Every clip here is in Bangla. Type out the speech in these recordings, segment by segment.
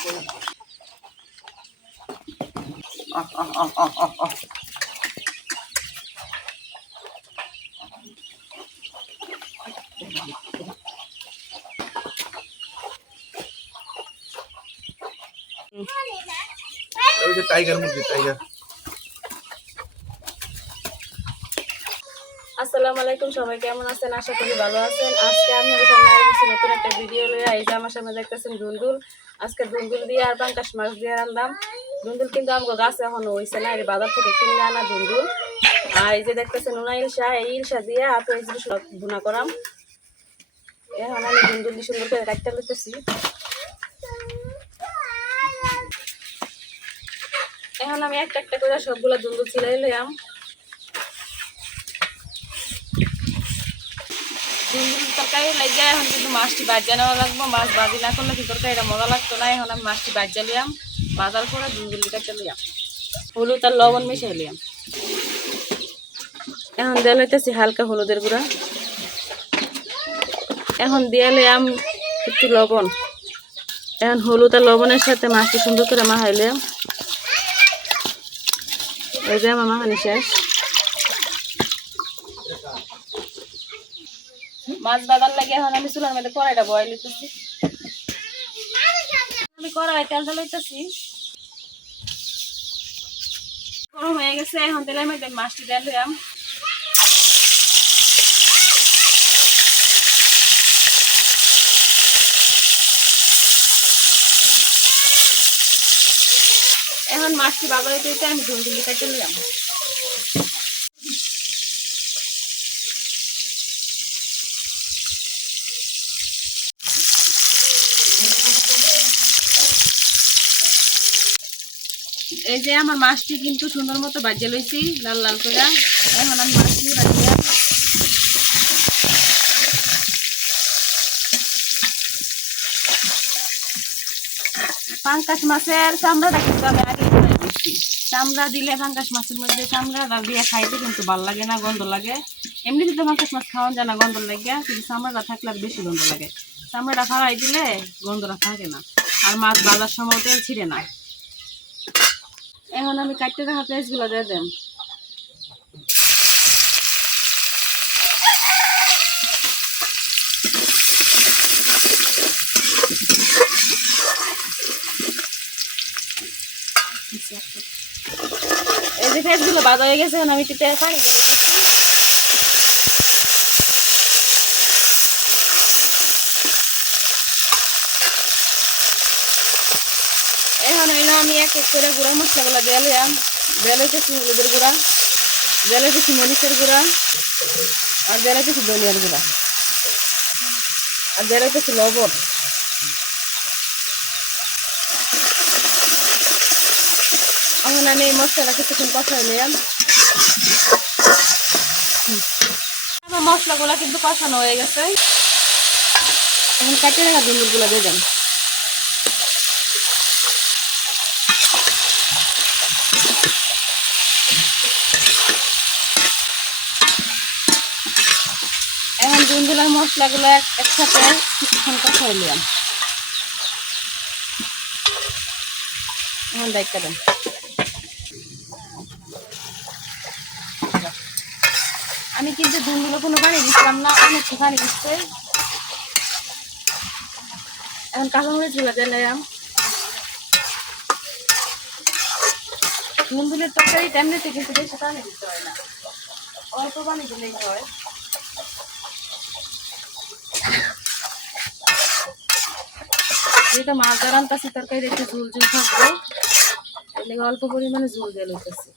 আহ, আহ, আহ, আহ, আহ, আহ। ওই যে টাইগার মুরগি টাইগার আসসালামু আলাইকুম সবাই কেমন আছেন আশা করি ভালো আছেন আজকে আপনাদের সামনে আরেকটি নতুন একটা ভিডিও লয়ে এই যে আমার সামনে দেখতেছেন দুন্দুল আজকে দুন্দুল দিয়ে আর পাঙ্কাশ মাছ দিয়ে রান্নাম দুন্দুল কিন্তু আমাকে গাছে এখনও হয়েছে না, এই বাজার থেকে কিনে আনা দুন্দুল আর এই যে দেখতেছেন উনা ইলশা এই ইলশা দিয়ে আর পেঁয়াজ ভুনা করাম। এখন আমি দুন্দুল দিয়ে সুন্দর করে কাটতে লইতেছি। এখন আমি একটা একটা করে সবগুলো দুন্দুল ছিলাই লইয়াম দুন্দুল তরকারি লাগে এখন কিন্তু মাছটি বাজা নেওয়া লাগবো। মাছ বাজি না করলে কি তরকারিটা মজা লাগতো না। এখন আমি মাছটি বাজা লিয়াম বাজার পরে দুন্দুল কাটতে লিয়াম হলুদ আর লবণ মিশাই লিয়াম এখন দিয়ে লইতেছি হালকা হলুদের গুঁড়া। এখন দিয়ে লিয়াম একটু লবণ। এখন হলুদ আর লবণের সাথে মাছটি সুন্দর করে মাখাই লিয়াম এই যে আমার মাখানি শেষ। মাছ বাজার লাগে এখন আমি চুলার মধ্যে কড়াইটা বয় লইতেছি। আমি কড়াই তেলটা লইতেছি। গরম হয়ে গেছে, এখন তেলের মধ্যে মাছটি দিয়ে লইয়াম এখন মাছটি বাজারে দিতে আমি ঝুলঝুলি কাটে লইয়াম। এই যে আমার মাছটি কিন্তু সুন্দর মতো বাজে লইছি, লাল লাল করে। এখন আমি মাছটি রাখি পাঙ্কাশ মাছের চামড়াটা কিন্তু আমি আগে চামড়া দিলে পাঙ্কাশ মাছের মধ্যে চামড়াটা দিয়ে খাইতে কিন্তু ভালো লাগে না, গন্ধ লাগে। এমনিতে তো পাঙ্কাশ মাছ খাওয়া যায় না, গন্ধ লাগে, কিন্তু চামড়াটা থাকলে আর বেশি গন্ধ লাগে। চামড়াটা ফাড়াই দিলে গন্ধটা থাকে না। আর মাছ বাজার সময় তেল ছিঁড়ে না। এখন আমি কাটতে রাখা পেঁয়াজগুলো দিয়ে দেব এই যে পেঁয়াজগুলো বাজা হয়ে গেছে, এখন আমি একটু পানি দিয়ে দিচ্ছি এখন হইল আমি এক এক করে গুঁড়া, মশলাগুলো দিয়ে লইয়াম দিয়ে লইতেছি হলুদের গুঁড়া, দিয়ে লইতেছি মরিচের গুঁড়া, আর দিয়ে লইতেছি ধনিয়ার গুঁড়া, আর দিয়ে লইতেছি লবণ। এখন আমি এই মশলাটা কিছুক্ষণ কষাই নিলাম। আমার মশলাগুলো কিন্তু কষানো হয়ে গেছে। এখন কাটিয়ে রাখা দুন্দুলগুলো দিয়ে দুন্দুলার মশলাগুলো এক- একসাথে কিছুক্ষণ কষাই নিলাম। এখন দায়িত্ব দেন। আমি কিন্তু দুধগুলো কোনো পানি দিচ্ছিলাম না, অনেক পানি দিচ্ছে। এখন কাঁচামরিচগুলো দিলাম দুধুলের তরকারি এমনিতে কিন্তু বেশি পানি দিতে হয় না। অল্প পানি দিলেই হয়। যেটা মাছ দাঁড়ান কাছে তরকারি একটু ঝুল ঝুল থাকবে। লেগে অল্প পরিমাণে ঝুল দিয়ে লইতেছি।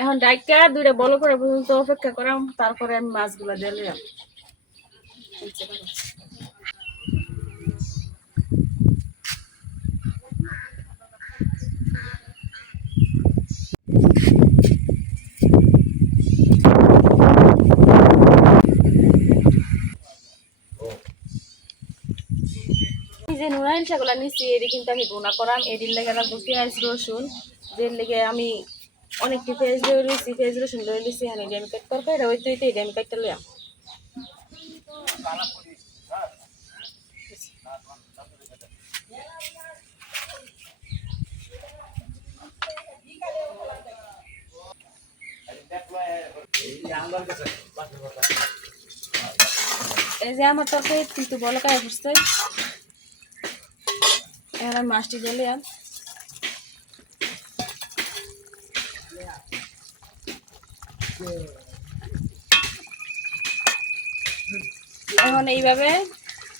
এখন ডাইকা দুইটা বলো করে পর্যন্ত অপেক্ষা করাম, তারপরে আমি মাছগুলো দিয়ে লইলাম নুরাইল শাকগুলা নিচ্ছি এটি কিন্তু আমি বোনা করাম। এটির লেগে রাখব পেঁয়াজ রসুন। এর লেগে আমি অনেকটি পেঁয়াজ দিয়ে লইছি পেঁয়াজ রসুন লই লইছি এখানে এটা আমি কাট করব এটা ওই তুই তো এটা আমি কাটতে লইয়াম। এই যে আমার তরকারি কিন্তু বলো, কায় বুঝতে আমি মাছটি দিলে এখন এইভাবে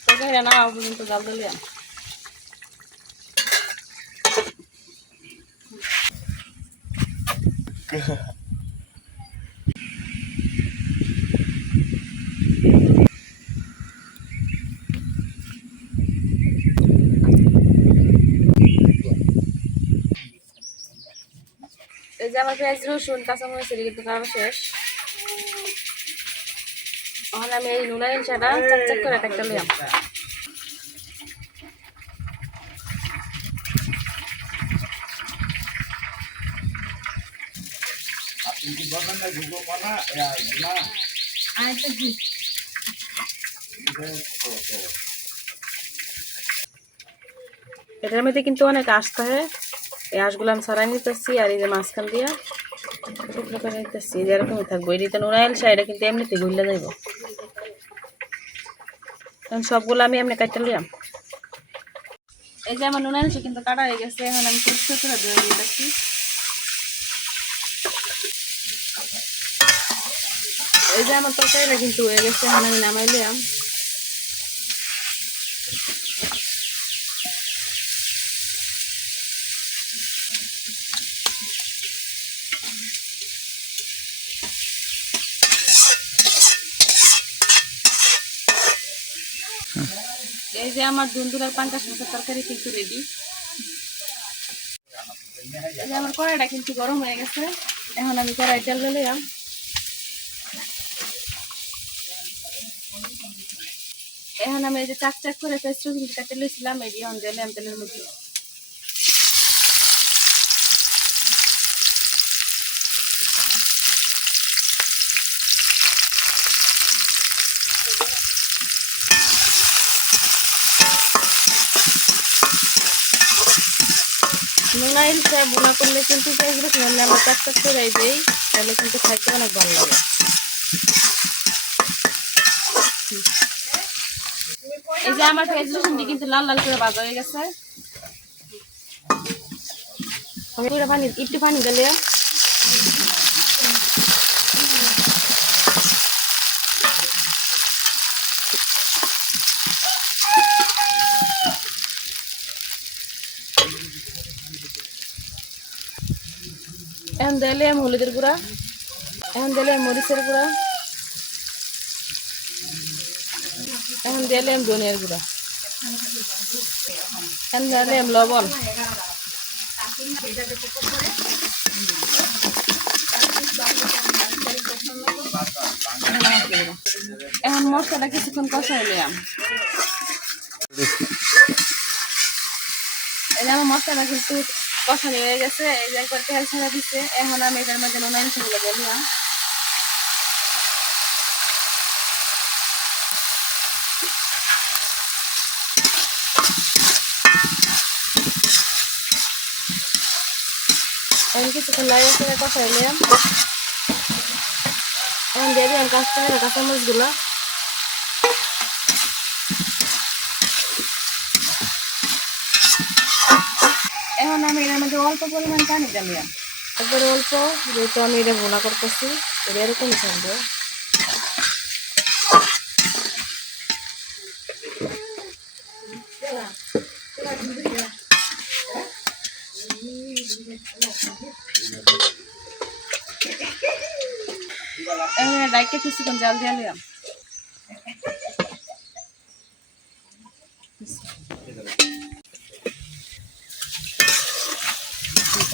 তরকারিটা না পর্যন্ত দিলে এই যে আমার পেঁয়াজ রসুন কাঁচামরিচ কিন্তু শেষ। এখন আমি এই নুনা ইনসাটা চাক চাক করে একটা লিয়াম এটার মধ্যে কিন্তু অনেক আসতে হয়। এই আঁশগুলো আমি ছাড়াই নিতেছি আর এই যে মাঝখান দিয়া টুকরো করে নিতেছি। যে এরকমই থাকব এটিতে নুরাইল এটা কিন্তু এমনিতে গুললে যাইব। এখন সবগুলো আমি এমনি কাটতে লিয়াম এই যে আমার নুনাইল কিন্তু কাটা হয়ে গেছে, এখন আমি ছোট করে ধরে দিতেছি এই যে আমার তরকারিটা কিন্তু হয়ে গেছে, এখন আমি নামাই লিয়াম যে আমার দুন্দুলার পাঙ্কাশ মাছের তরকারি কিন্তু রেডি আমার কড়াইটা কিন্তু গরম হয়ে গেছে। এখন আমি কড়াই তেল দিলাম। এখন আমি এই যে চাক চাক করে পেস্ট কিন্তু কাটে লইছিলাম, এই দিয়ে এখন আমি তেলের মধ্যে নোনা ইলসা বোনা করলে কিন্তু পেঁয়াজ রসুন হলে আমরা চাক চাক করে দিই, তাহলে কিন্তু খাইতে অনেক ভালো লাগে। এই যে আমার পেঁয়াজ রসুনটি কিন্তু লাল লাল করে ভাজা হয়ে গেছে। একটু পানি দিলে এখন দিলে হলুদের গুঁড়া এখন দিলে মরিচের গুঁড়া এখন দিলে ধনিয়ার গুঁড়া এখন দিলে লবণ। এখন মশলাটা কিছুক্ষণ কষাই নিলাম। আমার মশলাটা কিন্তু কষানি হয়ে গেছে, এই যে একবার তেল ছেড়ে দিচ্ছে এখন আমি এটার মধ্যে নুন সেগুলো বললাম এখন কিছুক্ষণ লাগে করে কষাই নিলাম এখন দিয়ে দিলাম কাঁচা কাঁচামরিচগুলো এখন আমি এর মধ্যে অল্প পরিমাণ পানি দিলাম একবারে অল্প, যেহেতু আমি এটা ভোনা করতেছি, এটা এরকমই থাকবে। ডাইকে কিছুক্ষণ জাল দিয়ে নিলাম।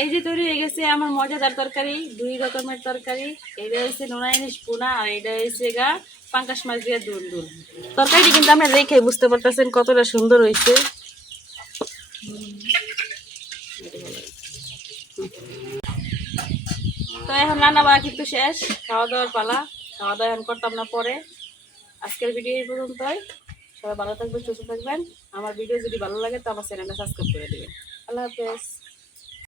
এই যে তৈরি হয়ে গেছে আমার মজাদার তরকারি, দুই রকমের তরকারি। এটা হয়েছে নোনা ইলিশ পোনা আর এটা হচ্ছে গা পাঙ্কাশ মাছ দিয়ে দুল দুল। তরকারিটি কিন্তু আমরা দেখে বুঝতে পারতেছেন কতটা সুন্দর হয়েছে। তো এখন রান্না বাড়া কিন্তু শেষ, খাওয়া দাওয়ার পালা। খাওয়া দাওয়া এখন করতাম না পরে। আজকের ভিডিও এই পর্যন্তই। সবাই ভালো থাকবেন, সুস্থ থাকবেন। আমার ভিডিও যদি ভালো লাগে তো আমার চ্যানেলটা সাবস্ক্রাইব করে দেবেন। আল্লাহ হাফেজ।